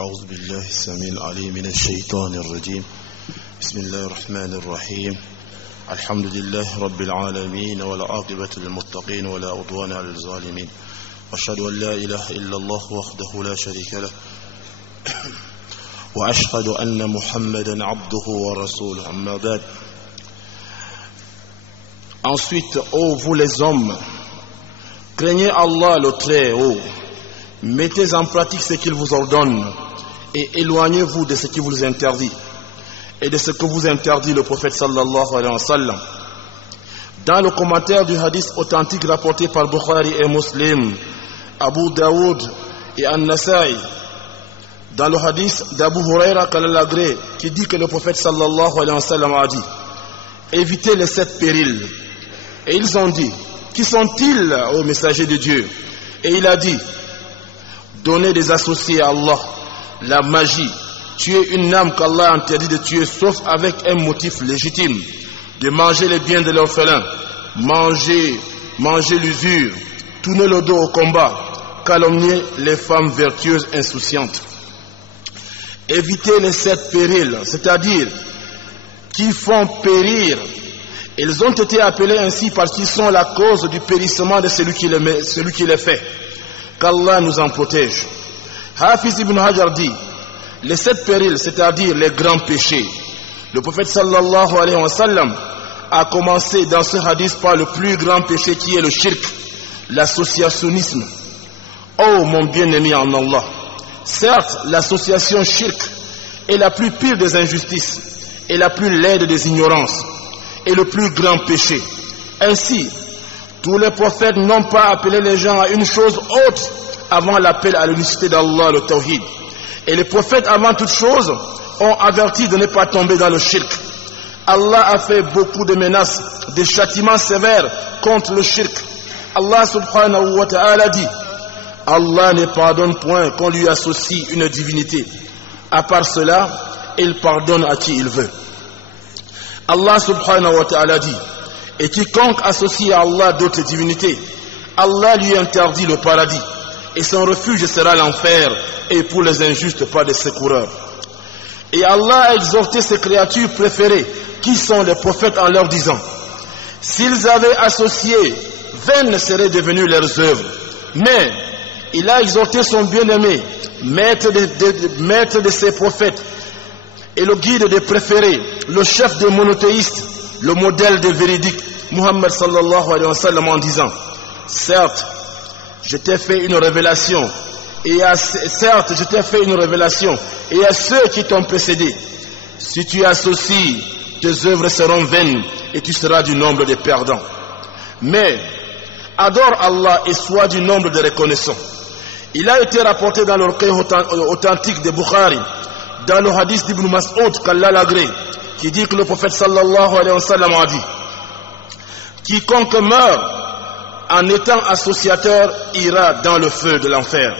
أعوذ بالله السميع العليم من الشيطان الرجيم بسم الله الرحمن الرحيم الحمد لله رب العالمين والعاقبة للمتقين ولا عدوان على الظالمين وأشهد أن لا إله إلا الله وحده لا شريك له وأشهد أن محمدا عبده ورسوله أما بعد. Ensuite, ô vous les hommes, craignez Allah le Très-Haut, mettez en pratique ce qu'il vous ordonne et éloignez-vous de ce qui vous interdit et de ce que vous interdit le prophète sallallahu alayhi wa sallam. Dans le commentaire du hadith authentique rapporté par Bukhari et Muslim, Abu Daoud et An-Nasa'i, dans le hadith d'Abu Huraira Kalalagré, qui dit que le prophète sallallahu alayhi wa sallam a dit: évitez les 7 périls. Et ils ont dit: qui sont-ils, ô messager de Dieu? Et il a dit: donner des associés à Allah, la magie, tuer une âme qu'Allah a interdit de tuer sauf avec un motif légitime, de manger les biens de l'orphelin, manger l'usure, tourner le dos au combat, calomnier les femmes vertueuses insouciantes. Éviter les 7 périls, c'est-à-dire qui font périr. Ils ont été appelés ainsi parce qu'ils sont la cause du périssement de celui qui les fait. Qu'Allah nous en protège. Hafiz ibn Hajar dit: les 7 périls, c'est-à-dire les grands péchés. Le prophète sallallahu alayhi wa sallam a commencé dans ce hadith par le plus grand péché qui est le shirk, l'associationnisme. Oh mon bien-aimé en Allah, certes l'association shirk est la plus pire des injustices et la plus laide des ignorances et le plus grand péché. Ainsi, tous les prophètes n'ont pas appelé les gens à une chose autre avant l'appel à l'unicité d'Allah, le tawhid. Et les prophètes, avant toute chose, ont averti de ne pas tomber dans le shirk. Allah a fait beaucoup de menaces, des châtiments sévères contre le shirk. Allah subhanahu wa ta'ala dit: Allah ne pardonne point qu'on lui associe une divinité. À part cela, il pardonne à qui il veut. Allah subhanahu wa ta'ala dit: et quiconque associe à Allah d'autres divinités, Allah lui interdit le paradis, et son refuge sera l'enfer, et pour les injustes pas de secoureurs. Et Allah a exhorté ses créatures préférées, qui sont les prophètes, en leur disant: s'ils avaient associé, vaines seraient devenues leurs œuvres. Mais il a exhorté son bien-aimé, maître de ses prophètes, et le guide des préférés, le chef des monothéistes, le modèle des véridiques, Muhammad sallallahu alayhi wa sallam, en disant: certes, je t'ai fait une révélation, et à ceux qui t'ont précédé. Si tu associes, tes œuvres seront vaines, et tu seras du nombre des perdants. Mais adore Allah et sois du nombre des reconnaissants. Il a été rapporté dans le recueil authentique de Bukhari, dans le hadith d'Ibn Mas'ud qu'Allah l'agrée, qui dit que le prophète sallallahu alayhi wa sallam a dit: quiconque meurt en étant associateur ira dans le feu de l'enfer.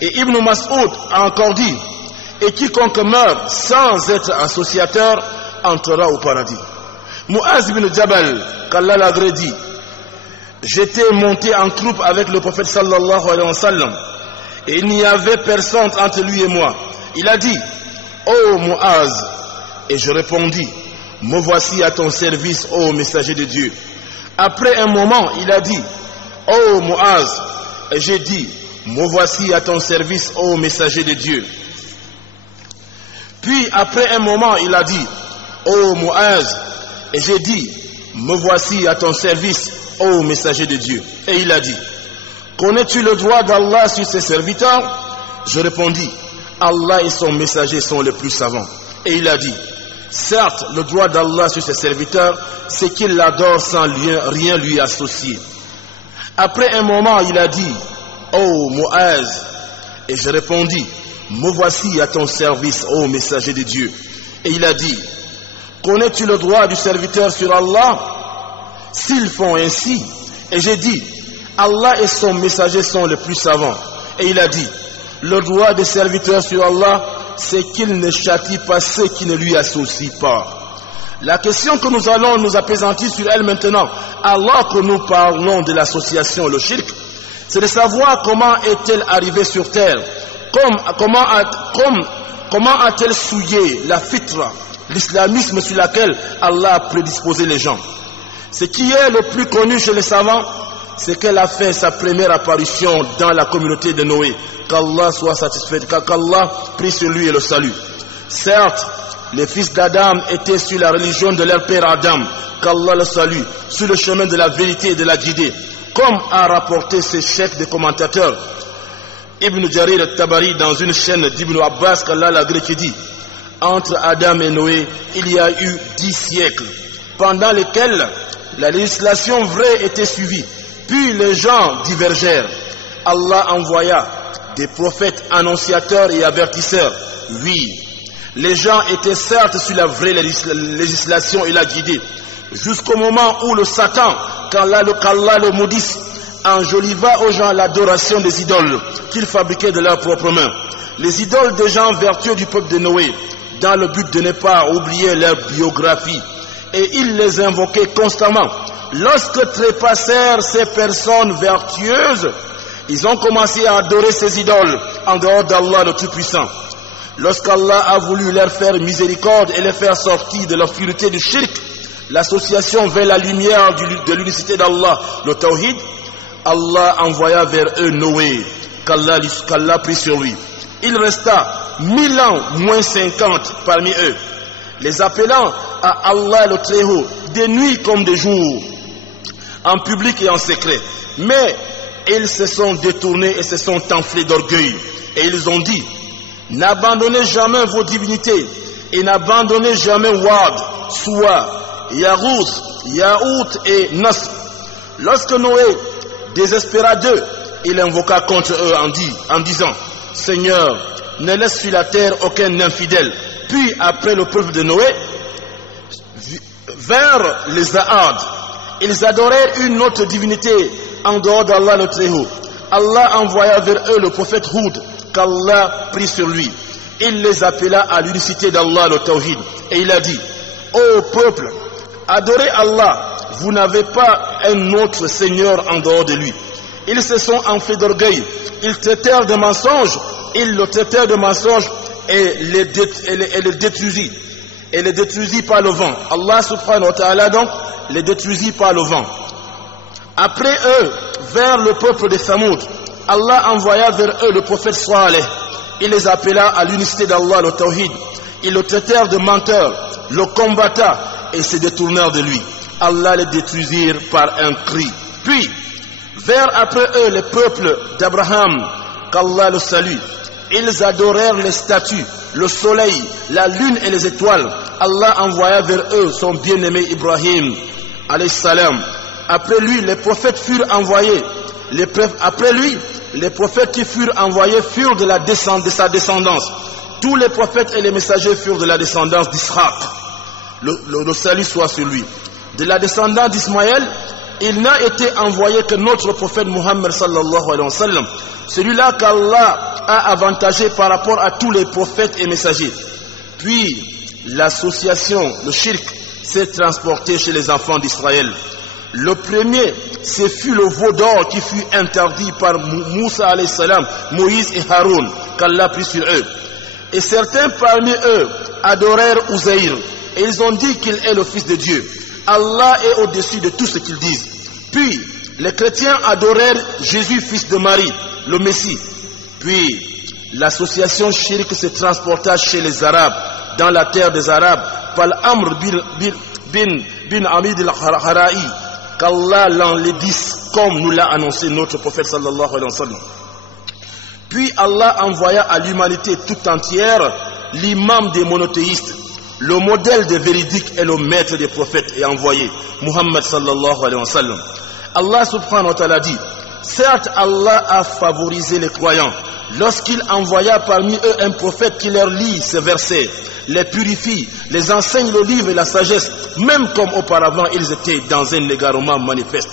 Et Ibn Mas'ud a encore dit: et quiconque meurt sans être associateur entrera au paradis. Mu'az ibn Jabal qu'Allah l'agrée dit: j'étais monté en troupe avec le prophète sallallahu alayhi wa sallam, et il n'y avait personne entre lui et moi. Il a dit: ô Mu'az, et je répondis: me voici à ton service, ô messager de Dieu. Après un moment, il a dit: ô Mu'az, et j'ai dit: me voici à ton service, ô messager de Dieu. Puis après un moment, il a dit: ô Mu'az, et j'ai dit: me voici à ton service, ô messager de Dieu. Et il a dit: connais-tu le droit d'Allah sur ses serviteurs? Je répondis: Allah et son messager sont les plus savants. Et il a dit: certes, le droit d'Allah sur ses serviteurs, c'est qu'il l'adore sans rien lui associer. Après un moment, il a dit: ô Mu'az, et je répondis: me voici à ton service, ô messager de Dieu. Et il a dit: connais-tu le droit du serviteur sur Allah? S'ils font ainsi, et j'ai dit: Allah et son messager sont les plus savants. Et il a dit: le droit des serviteurs sur Allah, c'est qu'il ne châtie pas ceux qui ne lui associent pas. La question que nous allons nous appesantir sur elle maintenant, alors que nous parlons de l'association, le shirk, c'est de savoir comment est-elle arrivée sur terre, Comment a-t-elle souillé la fitra, l'islamisme sur laquelle Allah a prédisposé les gens? Ce qui est le plus connu chez les savants, c'est qu'elle a fait sa première apparition dans la communauté de Noé. Qu'Allah soit satisfait, qu'Allah prie sur lui et le salue. Certes, les fils d'Adam étaient sur la religion de leur père Adam, qu'Allah le salue, sur le chemin de la vérité et de la guidée, comme a rapporté ces chefs des commentateurs. Ibn Jarir al-Tabari dans une chaîne d'Ibn Abbas, qu'Allah l'agrée, qui dit: entre Adam et Noé, il y a eu 10 siècles, pendant lesquels la législation vraie était suivie. Puis les gens divergèrent. Allah envoya des prophètes annonciateurs et avertisseurs. Oui, les gens étaient certes sur la vraie législation et la guidée, jusqu'au moment où le Satan, qu'Allah le maudisse, enjoliva aux gens l'adoration des idoles qu'ils fabriquaient de leurs propres mains. Les idoles des gens vertueux du peuple de Noé, dans le but de ne pas oublier leur biographie. Et ils les invoquaient constamment. Lorsque trépassèrent ces personnes vertueuses, ils ont commencé à adorer ces idoles en dehors d'Allah le Tout-Puissant. Lorsqu'Allah a voulu leur faire miséricorde et les faire sortir de l'obscurité du shirk, l'association vers la lumière de l'unicité d'Allah, le Tawhid, Allah envoya vers eux Noé, qu'Allah prit sur lui. Il resta 1000 ans moins 50 parmi eux, les appelant à Allah le Très-Haut, des nuits comme des jours, en public et en secret. Mais ils se sont détournés et se sont enflés d'orgueil. Et ils ont dit: n'abandonnez jamais vos divinités et n'abandonnez jamais Wad, Suwa, Yarouz, Yaout et Nasr. Lorsque Noé désespéra d'eux, il invoqua contre eux en disant: Seigneur, ne laisse sur la terre aucun infidèle. Puis après le peuple de Noé, vers les Ahad, ils adorèrent une autre divinité en dehors d'Allah le Très-Haut. Allah envoya vers eux le prophète Houd, qu'Allah prit sur lui. Il les appela à l'unicité d'Allah le Tawhid. Et il a dit: ô peuple, adorez Allah, vous n'avez pas un autre Seigneur en dehors de lui. Ils se sont enflés d'orgueil, ils traitèrent de mensonges, ils le traitèrent de mensonges et les détruisit. Et les détruisit par le vent. Allah subhanahu wa ta'ala donc les détruisit par le vent. Après eux, vers le peuple de Thamoud, Allah envoya vers eux le prophète Saleh. Il les appela à l'unicité d'Allah, le Tawhid. Ils le traitèrent de menteur, le combatta et se détournèrent de lui. Allah les détruisit par un cri. Puis, vers après eux les peuples d'Abraham, qu'Allah le salue. Ils adorèrent les statues, le soleil, la lune et les étoiles. Allah envoya vers eux son bien-aimé Ibrahim, alayhi salam. Après lui, les prophètes furent envoyés. Après lui, les prophètes qui furent envoyés furent de sa descendance. Tous les prophètes et les messagers furent de la descendance d'Israël. Le salut soit sur lui. De la descendance d'Ismaël, il n'a été envoyé que notre prophète Muhammad sallallahu alayhi wa sallam. Celui-là qu'Allah a avantagé par rapport à tous les prophètes et messagers. Puis, l'association, le shirk, s'est transporté chez les enfants d'Israël. Le premier, ce fut le veau d'or qui fut interdit par Moussa alayhi salam, Moïse et Haroun, qu'Allah prit sur eux. Et certains parmi eux adorèrent Uzaïr, et ils ont dit qu'il est le fils de Dieu. Allah est au-dessus de tout ce qu'ils disent. Puis, les chrétiens adorèrent Jésus, fils de Marie, le Messie. Puis, l'association shirk se transporta chez les Arabes, dans la terre des Arabes, par Amr bin Amid al-Hara'i, qu'Allah l'enlaidisse, comme nous l'a annoncé notre prophète sallallahu alayhi wa sallam. Puis Allah envoya à l'humanité tout entière l'imam des monothéistes, le modèle des véridiques et le maître des prophètes et envoyé, Muhammad sallallahu alayhi wa sallam. Allah subhanahu wa ta'ala dit: certes Allah a favorisé les croyants lorsqu'il envoya parmi eux un prophète qui leur lit ces versets, les purifie, les enseigne le livre et la sagesse, même comme auparavant ils étaient dans un égarement manifeste.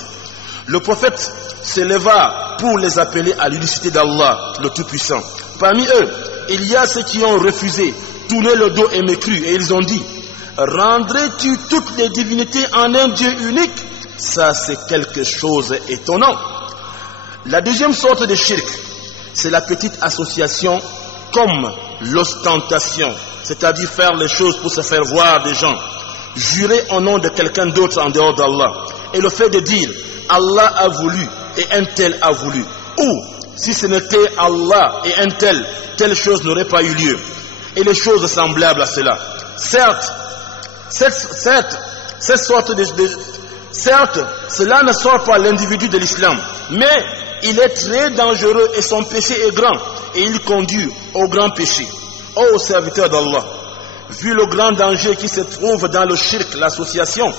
Le prophète se leva pour les appeler à l'unicité d'Allah, le Tout-Puissant. Parmi eux, il y a ceux qui ont refusé, tourné le dos et mécru, et ils ont dit: rendrais-tu toutes les divinités en un Dieu unique? Ça, c'est quelque chose d'étonnant. La deuxième sorte de shirk, c'est la petite association comme l'ostentation, c'est-à-dire faire les choses pour se faire voir des gens, jurer au nom de quelqu'un d'autre en dehors d'Allah, et le fait de dire Allah a voulu et un tel a voulu, ou si ce n'était Allah et un tel, telle chose n'aurait pas eu lieu, et les choses semblables à cela. Certes, cela ne sort pas l'individu de l'islam, mais il est très dangereux et son péché est grand, et il conduit au grand péché. Ô serviteur d'Allah, vu le grand danger qui se trouve dans le shirk, l'association,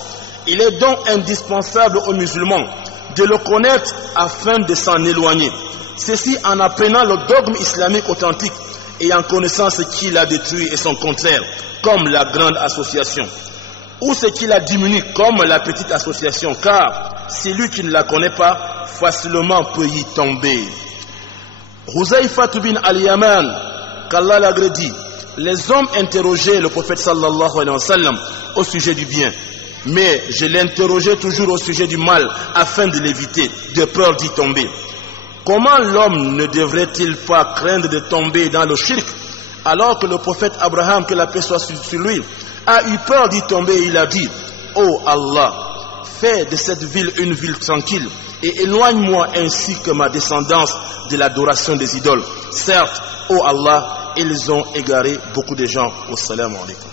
il est donc indispensable aux musulmans de le connaître afin de s'en éloigner. Ceci en apprenant le dogme islamique authentique et en connaissant ce qui l'a détruit et son contraire, comme la grande association, ou ce qui la diminue, comme la petite association, car celui qui ne la connaît pas facilement peut y tomber. Huzaifa bin al-Yaman, qu'Allah l'agrandit, les hommes interrogeaient le prophète sallallahu alayhi wa sallam au sujet du bien, mais je l'interrogeais toujours au sujet du mal afin de l'éviter, de peur d'y tomber. Comment l'homme ne devrait-il pas craindre de tomber dans le shirk, alors que le prophète Abraham, que la paix soit sur lui, a eu peur d'y tomber? Il a dit: oh Allah, fais de cette ville une ville tranquille et éloigne-moi ainsi que ma descendance de l'adoration des idoles. Certes, oh Allah, ils ont égaré beaucoup de gens. Wassalamu alaikum.